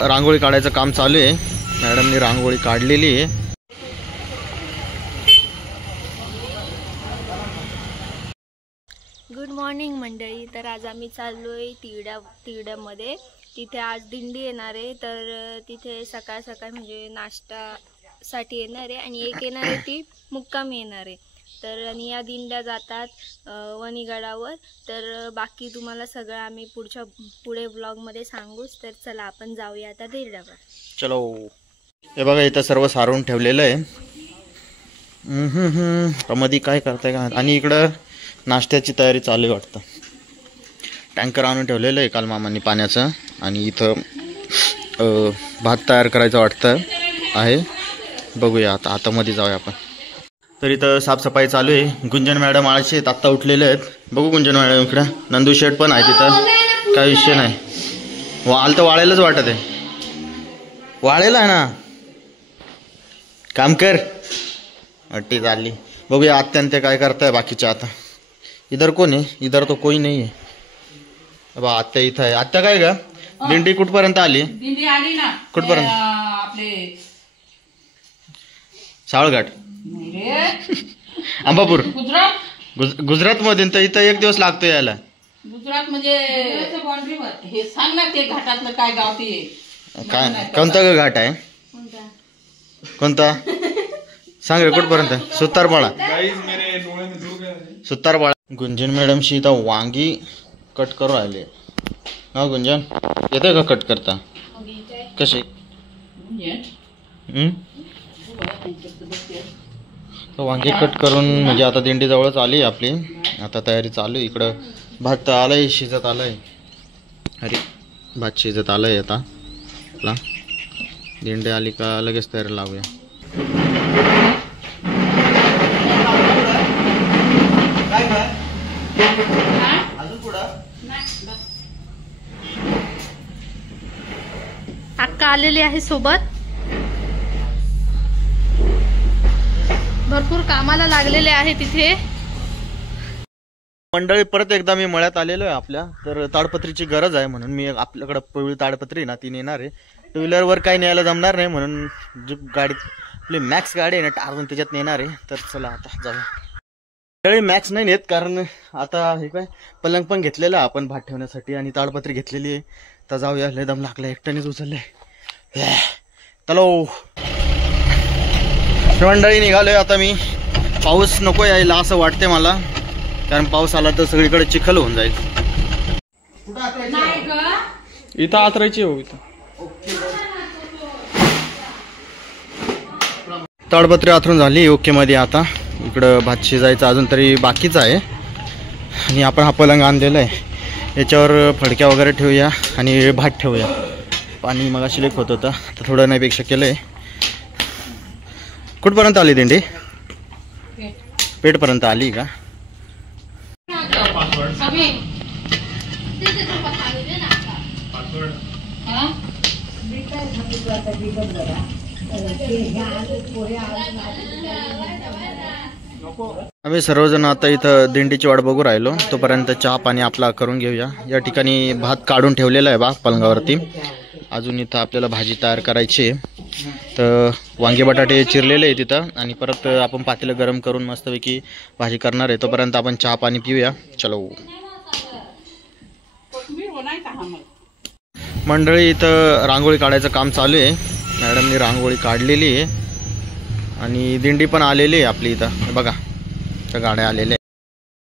रांगोळी काढायचं काम चालू आहे। मॅडमनी रांगोळी काढलेली आहे। गुड मॉर्निंग मंडळी। तर आज आम्ही चाललोय तिरड्यामध्ये। तिथे आज दिंडी येणार आहे, तर तिथे सकाळ सकाळ म्हणजे नाश्तासाठी येणार आहे आणि एक येणार आहे ती मुक्काम येणार आहे। तर आणि या दिंड्या जातात वणीगडावर। तर बाकी तुम्हाला सगळं आम्ही पुढे व्लॉगमध्ये सांगूच। तर चला आपण जाऊया आता तिरड्यावर। चलो। हे बघा इथं सर्व सारून ठेवलेलं आहे। मध्ये काय करताय का? आणि इकडं नाश्त्याची तयारी चालू आहे वाटतं। टँकर आणून ठेवलेलं आहे काल मामांनी पाण्याचं। आणि इथं भात तयार करायचं वाटतं आहे। बघूया आता मध्ये जाऊया आपण। तर इथं साफसफाई चालू आहे। गुंजन मॅडम आळशी आहेत, आत्ता उठलेले आहेत। बघू गुंजन मॅडम इकडं। नंदू शेठ पण आहे तिथं, काय विषय नाही। आलं तर वाळायलाच वाटत आहे। वाळेला आहे ना, काम कर। अट्टी चालली। बघूया आत्यान ते काय करताय बाकीचे। आता इधर कोण आहे? इधर तो कोई नाही आहे। बा आत्या इथं आहे। आत्या काय का दिंडी कुठपर्यंत आली? दिंडी आली ना कुठपर्यंत? आपले सावळघाट, अंबापूर, गुजरात मधून। तर इथं एक दिवस लागतो यायला। गुजरात म्हणजे हे सांग ना, ते घाटातलं काय गाव ते? काय कोणता घाट आहे? कोणता सांग रे, कुठपर्यंत? सुतारपाळा, सुतारपाळा। गुंजन मॅडमशी इथं वांगी कट करू राहिले। हा गुंजन, येते का कट करता? कसे? वांगी कट करून म्हणजे आता दिंडी जवळच आली आपली। आता तयारी चालू। इकडं भात आलंय, शिजत आलंय। अरे भात शिजत आलंय। आता आपला दिंडी आली का लगेच तयारी लावूया। अक्का आलेली आहे सोबत। भरपूर कामाला लागलेले आहे तिथे। मंडळी परत एकदा मी मळ्यात आलेलो आहे आपल्या। तर ताडपत्रीची गरज आहे म्हणून मी आपल्याकडे पिवळी ताडपत्री ना ती नेणार आहे। टू व्हीलरवर काही न्यायला जमणार नाही म्हणून जी गाडी आपली मॅक्स गाडी आहे ना टारून त्याच्यात नेणार आहे। तर चला आता जाऊया। मंडळी मॅक्स नाही नेत कारण आता हे काय पलंग पण घेतलेला आपण भात ठेवण्यासाठी आणि ताडपत्री घेतलेली आहे। तर जाऊया, लय दम लागलाय, एकट्यानेच उचललंय। चलो मंडळी निघालोय आता मी। पाऊस नको यायला असं वाटते मला, कारण पाऊस आला तर सगळीकडे चिखल होऊन जाईल। इथं आतरायची हो इथं। ताडपत्री आथरून झाली ओके मध्ये। आता इकडं भात शिजायचं अजून तरी बाकीच आहे। आणि आपण हा पलंग आणलेला आहे, याच्यावर फडक्या वगैरे ठेवूया आणि भात ठेवूया। पाणी मग शिलेक होत होतं, तर थोडं नाहीपेक्षा केलंय। कुठपर्यंत आली दिंडी? पेठपर्यंत आली का? आम्ही सर्वजण आता इथं दिंडीची वाट बघू राहिलो। तोपर्यंत चहा पाणी आपला करून घेऊया। या ठिकाणी भात काढून ठेवलेला आहे बा पलंगावरती। अजून इथं आपल्याला भाजी तयार करायची आहे। तर वांगे बटाटे चिरलेले आहे तिथं आणि परत आपण पातेलं गरम करून मस्तपैकी भाजी करणार आहे। तोपर्यंत आपण चहा पाणी पिऊया। चलो मंडळी, इथं रांगोळी काढायचं काम चालू आहे। मॅडमनी रांगोळी काढलेली आहे आणि दिंडी पण आलेली आहे आपली। इथं बघा त्या गाड्या आलेल्या आहे।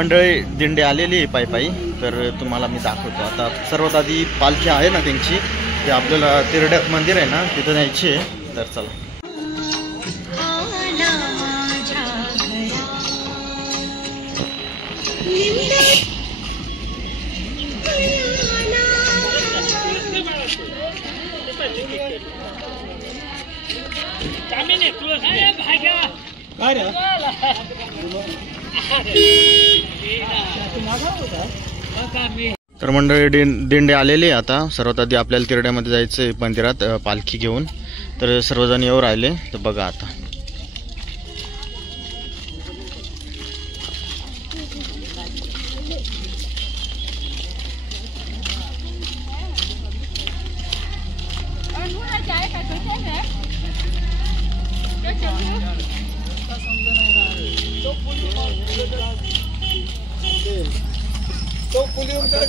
मंडळी दिंडी आलेली आहे पायी। तर तुम्हाला मी दाखवतो। आता सर्वात आधी पालखी आहे ना त्यांची, ते आपल्याला तिरड्यात मंदिर आहे ना तिथं न्यायची आहे। तर चला। तर मंडळी दिंडी आलेली आहे आता। सर्वात आधी आपल्याला तिरड्यामध्ये जायचं आहे मंदिरात पालखी घेऊन। तर सर्वजण येऊ राहिले। तर बघा आता डोंगर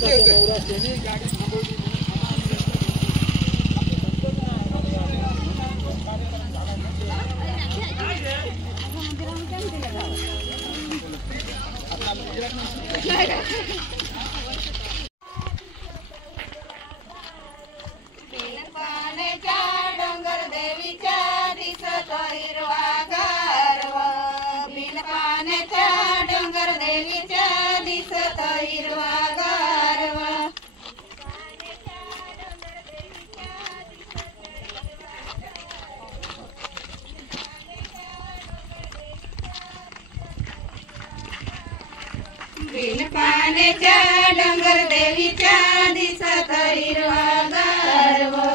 देवीच्या दिसत हिरवा गारवा, बिनपाण्याच्या डोंगर देवीच्या दिसत हिरवा गारवा. बिनपाण्याच्या डोंगर देवीच्या दिसत हिरवा गारवा,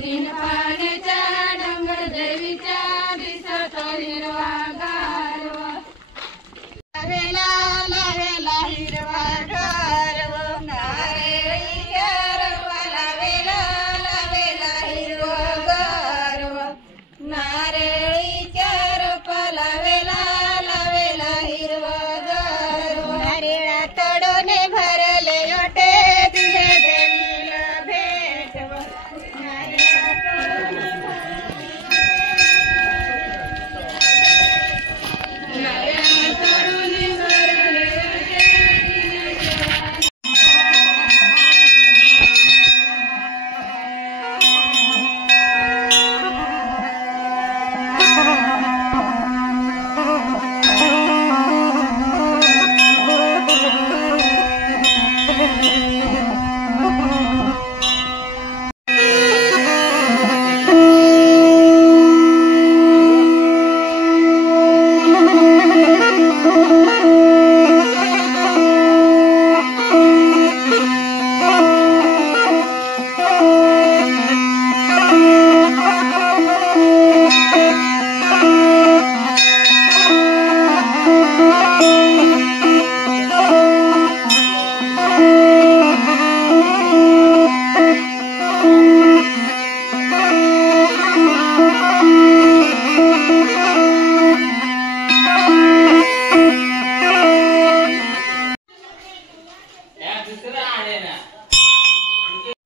बिनपाण्याच्या डोंगर देवीच्या दिसत हिरवा गारवा. लावेला लावेला हिरवा गारवा, नारळीच्या रोपाला लावेला लावेला हिरवा गारवा, नारळीच्या रोपाला लावेला लावेला हिरवा गारवा. नारळा तडोने भरले ओटे दिले देवीला भेटवा,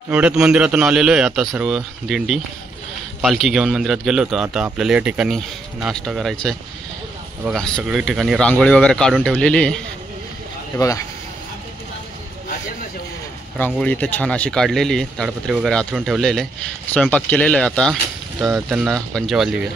एवढ्यात मंदिरातून आलेलो आहे आता सर्व दिंडी पालखी घेऊन मंदिरात गेलो होतो. आता आपल्याला या ठिकाणी नाश्ता करायचा आहे. बघा सगळी ठिकाणी रांगोळी वगैरे काढून ठेवलेली आहे. हे बघा रांगोळी इथे छान अशी काढलेली आहे, ताडपत्री वगैरे आथरून ठेवलेले, स्वयंपाक केलेला आहे. आता तर त्यांना पंचवाल देऊया.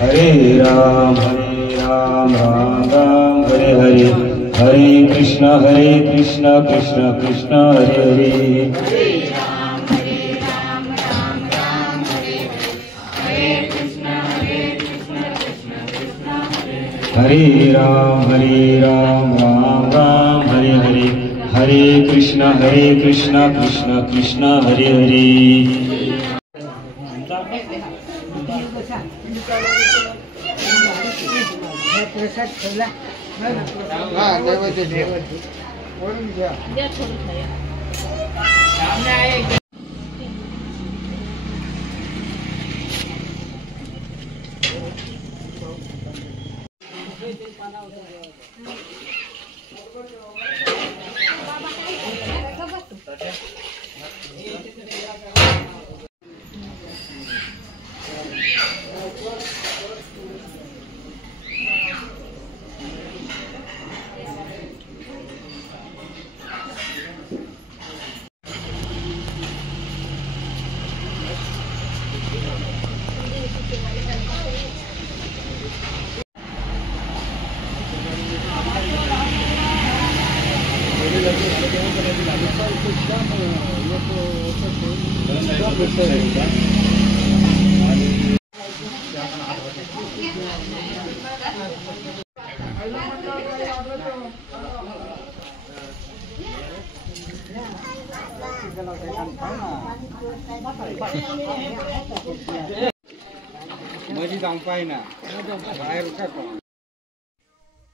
हरे राम राम राम हरे हरे हरे कृष्ण कृष्ण कृष्ण हरे हरे हरे राम राम राम हरे हरे हरे कृष्ण कृष्ण कृष्ण हरे हरे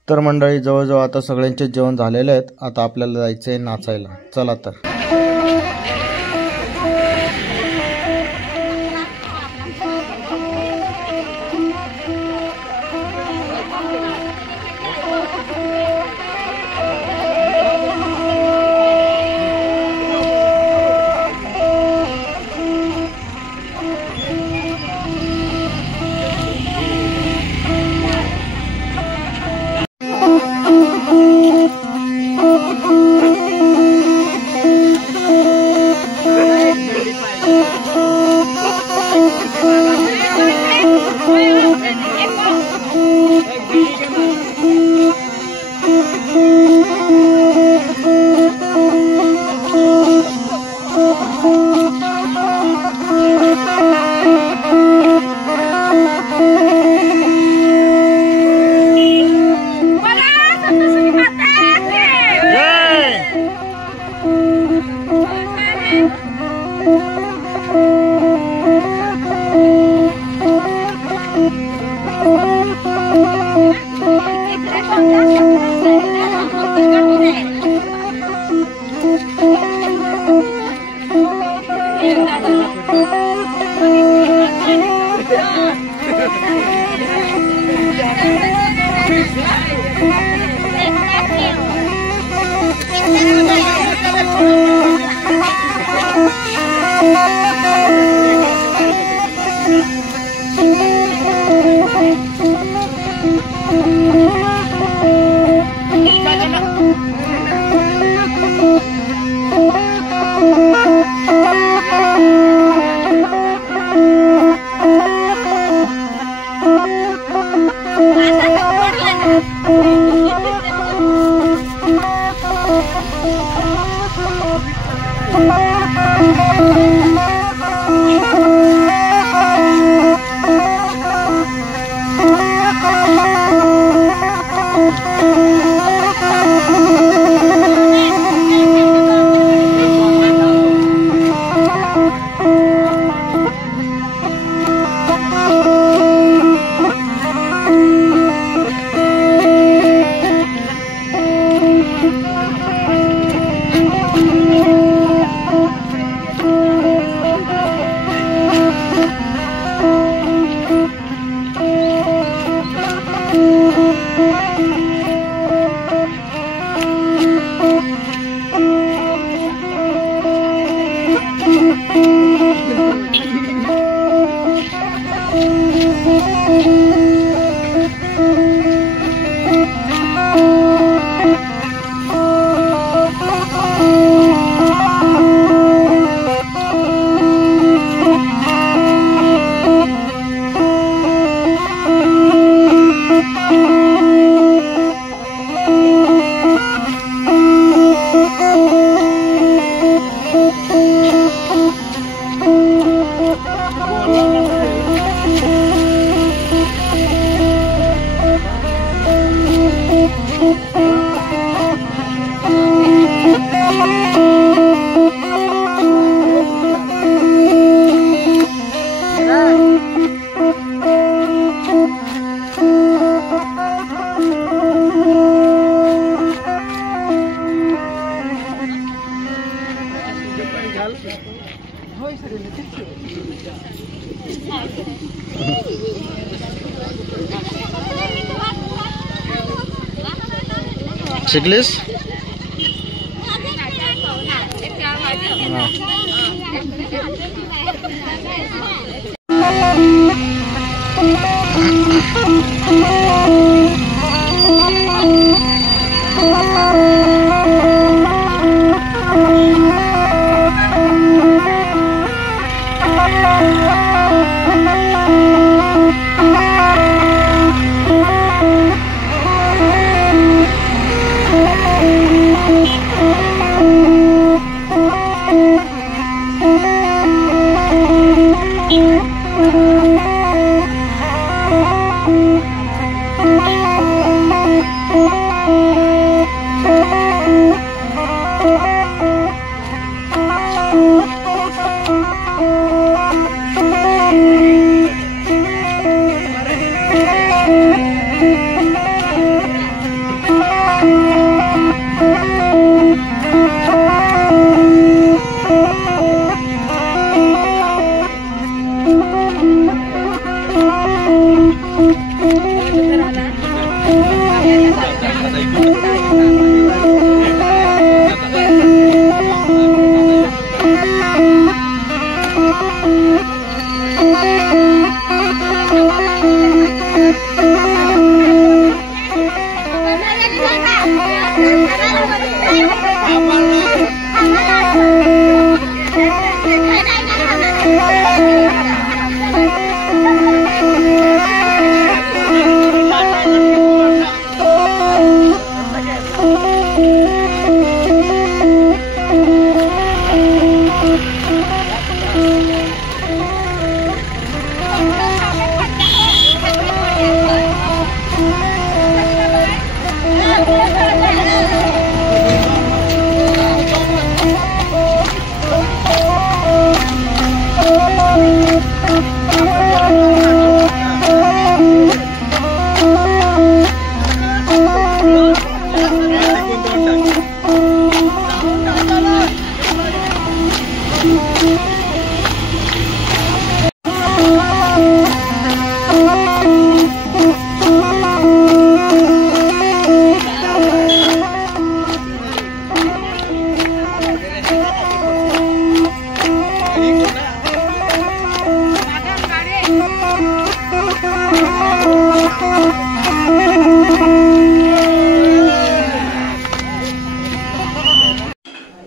तर मंडळी जवळजवळ आता सगळ्यांचे जेवण झालेले आहेत. आता आपल्याला जायचंय नाचायला. चला तर. शिकलीस?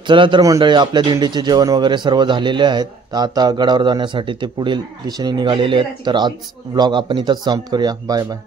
चला तर मंडळी, आपल्या दिंडीचे जेवण वगैरे सर्व झालेले आहेत. आता गडावर जाण्यासाठी ते पुढील दिशेने निघालेले आहेत. तर आज व्लॉग आपण इथंच समाप्त करूया. Bye bye.